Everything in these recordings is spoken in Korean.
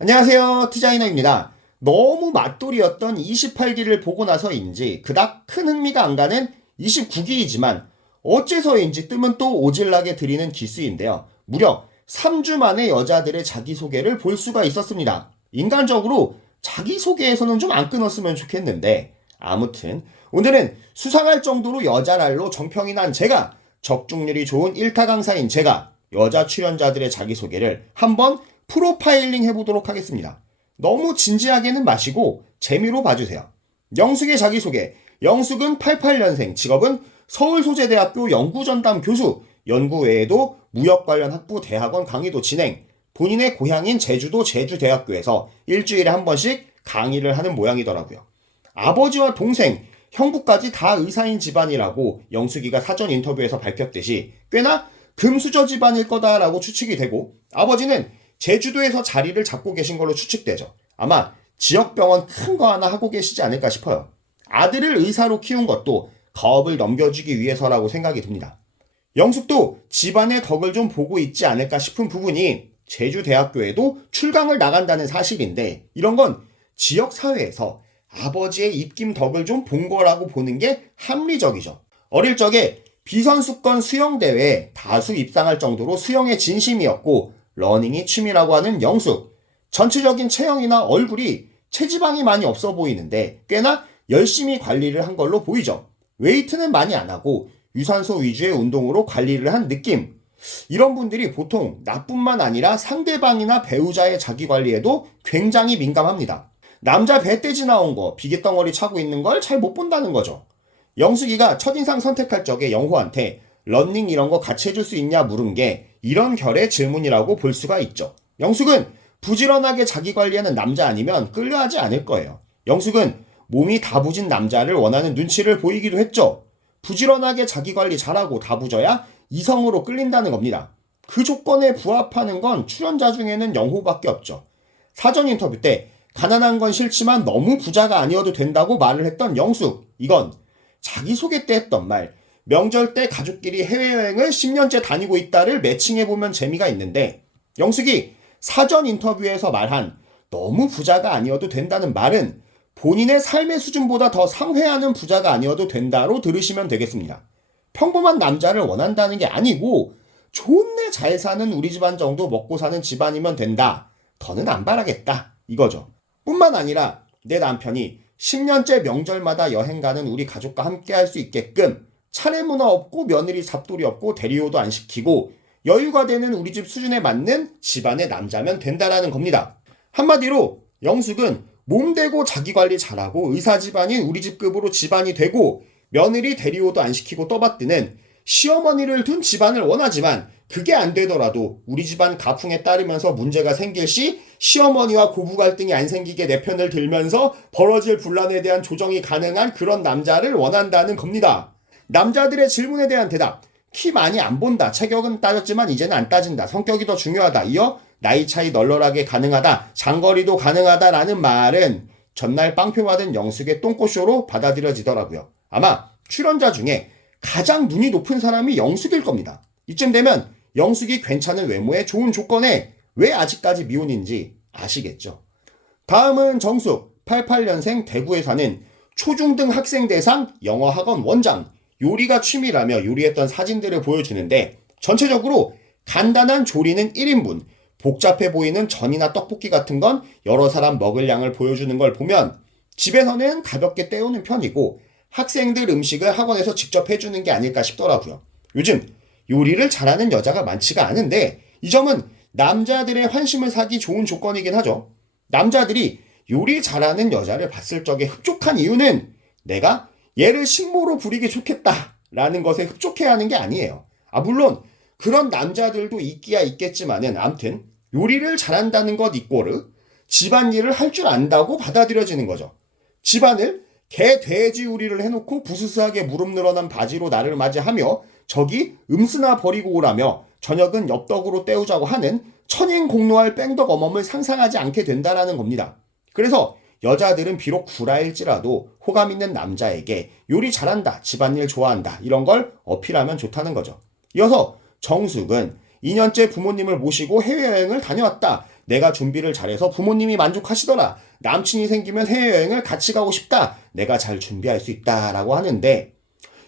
안녕하세요. 티자이너입니다. 너무 맛돌이였던 28기를 보고 나서인지 그닥 큰 흥미가 안 가는 29기이지만 어째서인지 뜨면 또 오질나게 드리는 기수인데요. 무려 3주 만에 여자들의 자기소개를 볼 수가 있었습니다. 인간적으로 자기소개에서는 좀 안 끊었으면 좋겠는데 아무튼 오늘은 수상할 정도로 여자랄로 정평이 난 제가, 적중률이 좋은 1타 강사인 제가 여자 출연자들의 자기소개를 한번 프로파일링 해보도록 하겠습니다. 너무 진지하게는 마시고 재미로 봐주세요. 영숙의 자기소개. 영숙은 88년생, 직업은 서울소재대학교 연구전담 교수, 연구 외에도 무역 관련 학부 대학원 강의도 진행, 본인의 고향인 제주도 제주대학교에서 일주일에 한 번씩 강의를 하는 모양이더라고요. 아버지와 동생, 형부까지 다 의사인 집안이라고 영숙이가 사전 인터뷰에서 밝혔듯이 꽤나 금수저 집안일 거다라고 추측이 되고, 아버지는 제주도에서 자리를 잡고 계신 걸로 추측되죠. 아마 지역병원 큰 거 하나 하고 계시지 않을까 싶어요. 아들을 의사로 키운 것도 가업을 넘겨주기 위해서라고 생각이 듭니다. 영숙도 집안의 덕을 좀 보고 있지 않을까 싶은 부분이 제주대학교에도 출강을 나간다는 사실인데, 이런 건 지역사회에서 아버지의 입김 덕을 좀 본 거라고 보는 게 합리적이죠. 어릴 적에 비선수권 수영대회에 다수 입상할 정도로 수영에 진심이었고 러닝이 취미라고 하는 영숙. 전체적인 체형이나 얼굴이 체지방이 많이 없어 보이는데 꽤나 열심히 관리를 한 걸로 보이죠. 웨이트는 많이 안 하고 유산소 위주의 운동으로 관리를 한 느낌. 이런 분들이 보통 나뿐만 아니라 상대방이나 배우자의 자기관리에도 굉장히 민감합니다. 남자 배떼지 나온 거, 비계덩어리 차고 있는 걸 잘 못 본다는 거죠. 영숙이가 첫인상 선택할 적에 영호한테 런닝 이런 거 같이 해줄 수 있냐 물은 게 이런 결의 질문이라고 볼 수가 있죠. 영숙은 부지런하게 자기 관리하는 남자 아니면 끌려하지 않을 거예요. 영숙은 몸이 다부진 남자를 원하는 눈치를 보이기도 했죠. 부지런하게 자기 관리 잘하고 다부져야 이성으로 끌린다는 겁니다. 그 조건에 부합하는 건 출연자 중에는 영호밖에 없죠. 사전 인터뷰 때 가난한 건 싫지만 너무 부자가 아니어도 된다고 말을 했던 영숙. 이건 자기소개 때 했던 말, 명절 때 가족끼리 해외여행을 10년째 다니고 있다를 매칭해보면 재미가 있는데, 영숙이 사전 인터뷰에서 말한 너무 부자가 아니어도 된다는 말은 본인의 삶의 수준보다 더 상회하는 부자가 아니어도 된다로 들으시면 되겠습니다. 평범한 남자를 원한다는 게 아니고 좋네 잘 사는 우리 집안 정도 먹고 사는 집안이면 된다. 더는 안 바라겠다. 이거죠. 뿐만 아니라 내 남편이 10년째 명절마다 여행 가는 우리 가족과 함께 할 수 있게끔 차례 문화 없고 며느리 잡돌이 없고 대리호도 안 시키고 여유가 되는 우리 집 수준에 맞는 집안의 남자면 된다라는 겁니다. 한마디로 영숙은 몸대고 자기관리 잘하고 의사 집안인 우리 집급으로 집안이 되고 며느리 대리호도 안 시키고 떠받드는 시어머니를 둔 집안을 원하지만, 그게 안 되더라도 우리 집안 가풍에 따르면서 문제가 생길 시 시어머니와 고부 갈등이 안 생기게 내 편을 들면서 벌어질 분란에 대한 조정이 가능한 그런 남자를 원한다는 겁니다. 남자들의 질문에 대한 대답. 키 많이 안 본다. 체격은 따졌지만 이제는 안 따진다. 성격이 더 중요하다. 이어 나이 차이 널널하게 가능하다. 장거리도 가능하다라는 말은 전날 빵표 받은 영숙의 똥꼬쇼로 받아들여지더라고요. 아마 출연자 중에 가장 눈이 높은 사람이 영숙일 겁니다. 이쯤 되면 영숙이 괜찮은 외모에 좋은 조건에 왜 아직까지 미혼인지 아시겠죠? 다음은 정숙, 88년생 대구에 사는 초중등 학생 대상 영어학원 원장. 요리가 취미라며 요리했던 사진들을 보여주는데, 전체적으로 간단한 조리는 1인분, 복잡해 보이는 전이나 떡볶이 같은 건 여러 사람 먹을 양을 보여주는 걸 보면 집에서는 가볍게 때우는 편이고 학생들 음식을 학원에서 직접 해주는 게 아닐까 싶더라고요. 요즘 요리를 잘하는 여자가 많지가 않은데 이 점은 남자들의 환심을 사기 좋은 조건이긴 하죠. 남자들이 요리 잘하는 여자를 봤을 적에 흡족한 이유는 내가 얘를 식모로 부리기 좋겠다라는 것에 흡족해야 하는 게 아니에요. 물론 그런 남자들도 있기야 있겠지만은 암튼 요리를 잘한다는 것 이꼬르 집안일을 할 줄 안다고 받아들여지는 거죠. 집안을 개 돼지 요리를 해놓고 부스스하게 무릎 늘어난 바지로 나를 맞이하며 저기 음스나 버리고 오라며 저녁은 엽떡으로 때우자고 하는 천인공노할 뺑덕 어멈을 상상하지 않게 된다라는 겁니다. 그래서 여자들은 비록 구라일지라도 호감 있는 남자에게 요리 잘한다, 집안일 좋아한다 이런 걸 어필하면 좋다는 거죠. 이어서 정숙은 2년째 부모님을 모시고 해외여행을 다녀왔다. 내가 준비를 잘해서 부모님이 만족하시더라. 남친이 생기면 해외여행을 같이 가고 싶다. 내가 잘 준비할 수 있다라고 하는데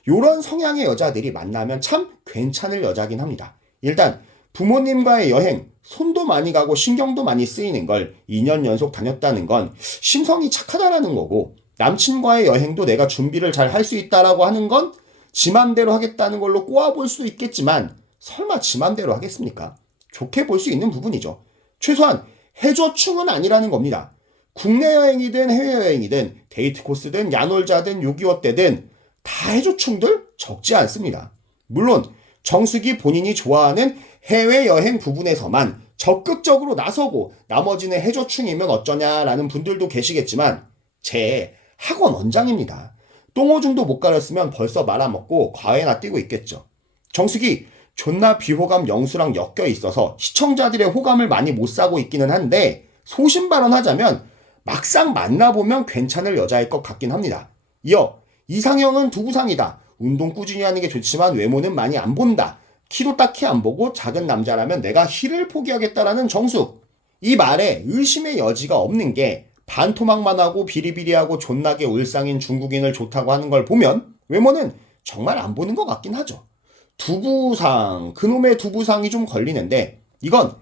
요런 성향의 여자들이 만나면 참 괜찮을 여자긴 합니다. 일단 부모님과의 여행, 손도 많이 가고 신경도 많이 쓰이는 걸 2년 연속 다녔다는 건 심성이 착하다라는 거고 남친과의 여행도 내가 준비를 잘 할 수 있다라고 하는 건 지 맘대로 하겠다는 걸로 꼬아볼 수도 있겠지만 설마 지 맘대로 하겠습니까? 좋게 볼 수 있는 부분이죠. 최소한 해저충은 아니라는 겁니다. 국내 여행이든 해외여행이든 데이트 코스든 야놀자든 요기워 때든 다 해저충들 적지 않습니다. 물론 정숙이 본인이 좋아하는 해외여행 부분에서만 적극적으로 나서고 나머지는 해저충이면 어쩌냐라는 분들도 계시겠지만 제 학원 원장입니다. 똥오줌도 못 가렸으면 벌써 말아먹고 과외나 뛰고 있겠죠. 정숙이 존나 비호감 영수랑 엮여 있어서 시청자들의 호감을 많이 못 사고 있기는 한데 소신발언하자면 막상 만나보면 괜찮을 여자일 것 같긴 합니다. 이어 이상형은 두부상이다. 운동 꾸준히 하는 게 좋지만 외모는 많이 안 본다. 키도 딱히 안 보고 작은 남자라면 내가 힐을 포기하겠다라는 정숙. 이 말에 의심의 여지가 없는 게 반토막만 하고 비리비리하고 존나게 울상인 중국인을 좋다고 하는 걸 보면 외모는 정말 안 보는 것 같긴 하죠. 두부상, 그놈의 두부상이 좀 걸리는데 이건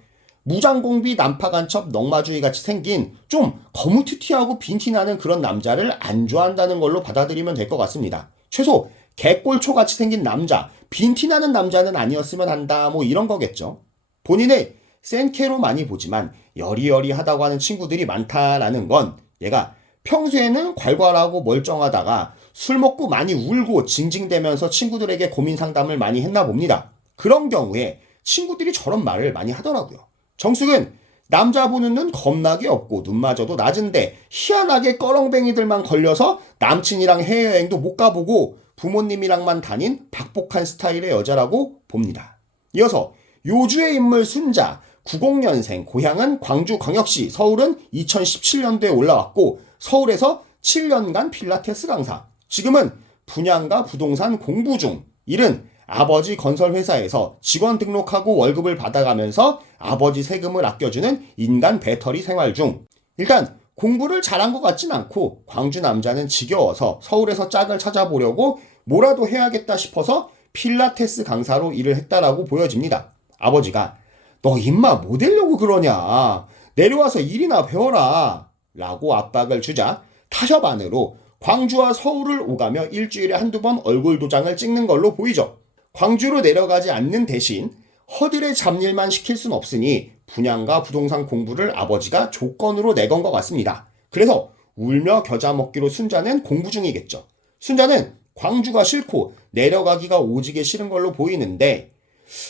무장공비 난파간첩 넉마주의 같이 생긴 좀 거무튀튀하고 빈티나는 그런 남자를 안 좋아한다는 걸로 받아들이면 될 것 같습니다. 최소 개꼴초 같이 생긴 남자, 빈티나는 남자는 아니었으면 한다 뭐 이런 거겠죠. 본인을 센케로 많이 보지만 여리여리하다고 하는 친구들이 많다라는 건 얘가 평소에는 괄괄하고 멀쩡하다가 술 먹고 많이 울고 징징대면서 친구들에게 고민 상담을 많이 했나 봅니다. 그런 경우에 친구들이 저런 말을 많이 하더라고요. 정숙은 남자 보는 눈 겁나게 없고 눈마저도 낮은데 희한하게 꺼렁뱅이들만 걸려서 남친이랑 해외여행도 못 가보고 부모님이랑만 다닌 박복한 스타일의 여자라고 봅니다. 이어서 요주의 인물 순자, 90년생, 고향은 광주광역시, 서울은 2017년도에 올라왔고 서울에서 7년간 필라테스 강사, 지금은 분양가 부동산 공부 중, 일은 아버지 건설회사에서 직원 등록하고 월급을 받아가면서 아버지 세금을 아껴주는 인간 배터리 생활 중. 일단 공부를 잘한 것 같진 않고 광주 남자는 지겨워서 서울에서 짝을 찾아보려고 뭐라도 해야겠다 싶어서 필라테스 강사로 일을 했다라고 보여집니다. 아버지가 너 임마 뭐 되려고 그러냐, 내려와서 일이나 배워라 라고 압박을 주자 타협 안으로 광주와 서울을 오가며 일주일에 한두 번 얼굴 도장을 찍는 걸로 보이죠. 광주로 내려가지 않는 대신 허들의 잡일만 시킬 순 없으니 분양가 부동산 공부를 아버지가 조건으로 내건 것 같습니다. 그래서 울며 겨자 먹기로 순자는 공부 중이겠죠. 순자는 광주가 싫고 내려가기가 오지게 싫은 걸로 보이는데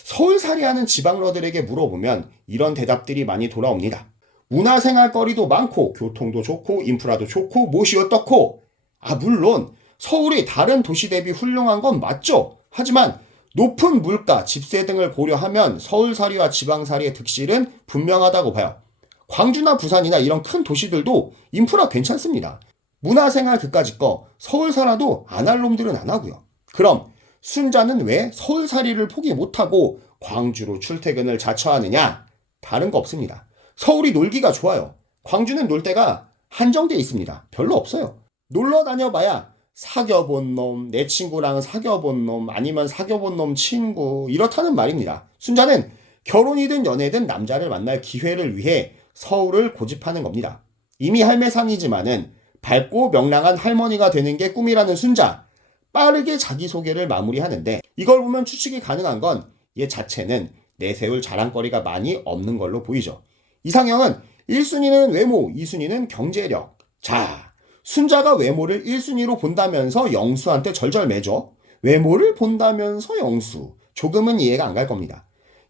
서울살이하는 지방러들에게 물어보면 이런 대답들이 많이 돌아옵니다. 문화생활거리도 많고 교통도 좋고 인프라도 좋고 못이 어떻고. 물론 서울이 다른 도시 대비 훌륭한 건 맞죠. 하지만 높은 물가, 집세 등을 고려하면 서울살이와 지방살이의 득실은 분명하다고 봐요. 광주나 부산이나 이런 큰 도시들도 인프라 괜찮습니다. 문화생활 그까짓 거 서울 살아도 안 할 놈들은 안 하고요. 그럼 순자는 왜 서울살이를 포기 못하고 광주로 출퇴근을 자처하느냐? 다른 거 없습니다. 서울이 놀기가 좋아요. 광주는 놀 데가 한정돼 있습니다. 별로 없어요. 놀러 다녀봐야 사귀어본 놈, 내 친구랑 사귀어본 놈, 아니면 사귀어본 놈 친구, 이렇다는 말입니다. 순자는 결혼이든 연애든 남자를 만날 기회를 위해 서울을 고집하는 겁니다. 이미 할매상이지만은 밝고 명랑한 할머니가 되는 게 꿈이라는 순자. 빠르게 자기소개를 마무리하는데 이걸 보면 추측이 가능한 건 얘 자체는 내세울 자랑거리가 많이 없는 걸로 보이죠. 이상형은 1순위는 외모, 2순위는 경제력. 자, 순자가 외모를 1순위로 본다면서 영수한테 절절매죠. 외모를 본다면서 영수. 조금은 이해가 안 갈 겁니다.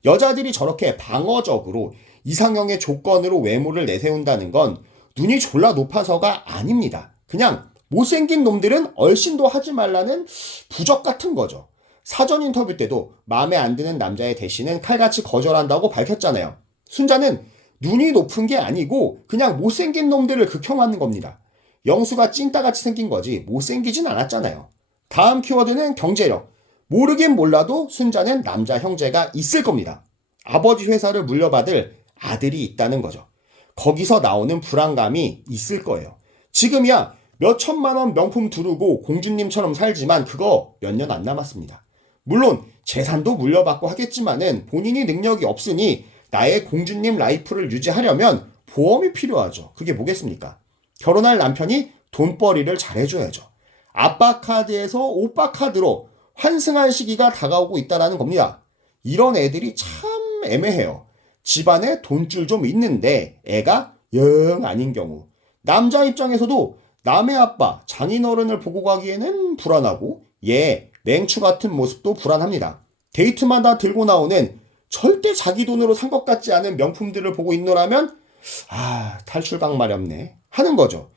여자들이 저렇게 방어적으로 이상형의 조건으로 외모를 내세운다는 건 눈이 졸라 높아서가 아닙니다. 그냥 못생긴 놈들은 얼씬도 하지 말라는 부적 같은 거죠. 사전 인터뷰 때도 마음에 안 드는 남자의 대시는 칼같이 거절한다고 밝혔잖아요. 순자는 눈이 높은 게 아니고 그냥 못생긴 놈들을 극혐하는 겁니다. 영수가 찐따같이 생긴 거지 못생기진 않았잖아요. 다음 키워드는 경제력. 모르긴 몰라도 순자는 남자 형제가 있을 겁니다. 아버지 회사를 물려받을 아들이 있다는 거죠. 거기서 나오는 불안감이 있을 거예요. 지금이야 몇 천만 원 명품 두르고 공주님처럼 살지만 그거 몇 년 안 남았습니다. 물론 재산도 물려받고 하겠지만은 본인이 능력이 없으니 나의 공주님 라이프를 유지하려면 보험이 필요하죠. 그게 뭐겠습니까? 결혼할 남편이 돈벌이를 잘해줘야죠. 아빠 카드에서 오빠 카드로 환승할 시기가 다가오고 있다는 겁니다. 이런 애들이 참 애매해요. 집안에 돈줄 좀 있는데 애가 영 아닌 경우. 남자 입장에서도 남의 아빠, 장인어른을 보고 가기에는 불안하고 얘 맹추 같은 모습도 불안합니다. 데이트마다 들고 나오는 절대 자기 돈으로 산 것 같지 않은 명품들을 보고 있노라면 탈출각 마렵네 하는 거죠.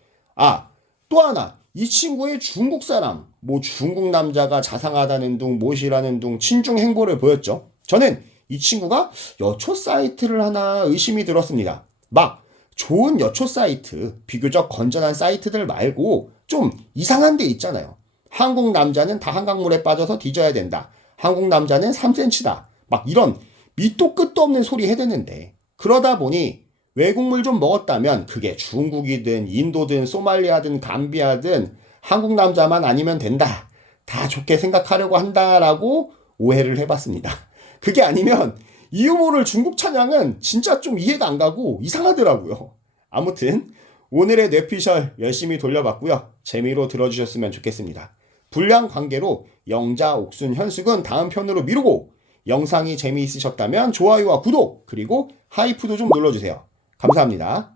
또 하나 이 친구의 중국 사람, 중국 남자가 자상하다는 둥, 못이라는 둥 친중 행보를 보였죠. 저는 이 친구가 여초 사이트를 하나 의심이 들었습니다. 막 좋은 여초 사이트, 비교적 건전한 사이트들 말고 좀 이상한 데 있잖아요. 한국 남자는 다 한강물에 빠져서 뒤져야 된다. 한국 남자는 3cm다. 막 이런 밑도 끝도 없는 소리 해대는데 그러다 보니 외국물 좀 먹었다면 그게 중국이든 인도든 소말리아든 감비아든 한국 남자만 아니면 된다. 다 좋게 생각하려고 한다라고 오해를 해봤습니다. 그게 아니면 이 후보를 중국 찬양은 진짜 좀 이해가 안 가고 이상하더라고요. 아무튼 오늘의 뇌피셜 열심히 돌려봤고요. 재미로 들어주셨으면 좋겠습니다. 불량 관계로 영자, 옥순, 현숙은 다음 편으로 미루고 영상이 재미있으셨다면 좋아요와 구독 그리고 하이프도 좀 눌러주세요. 감사합니다.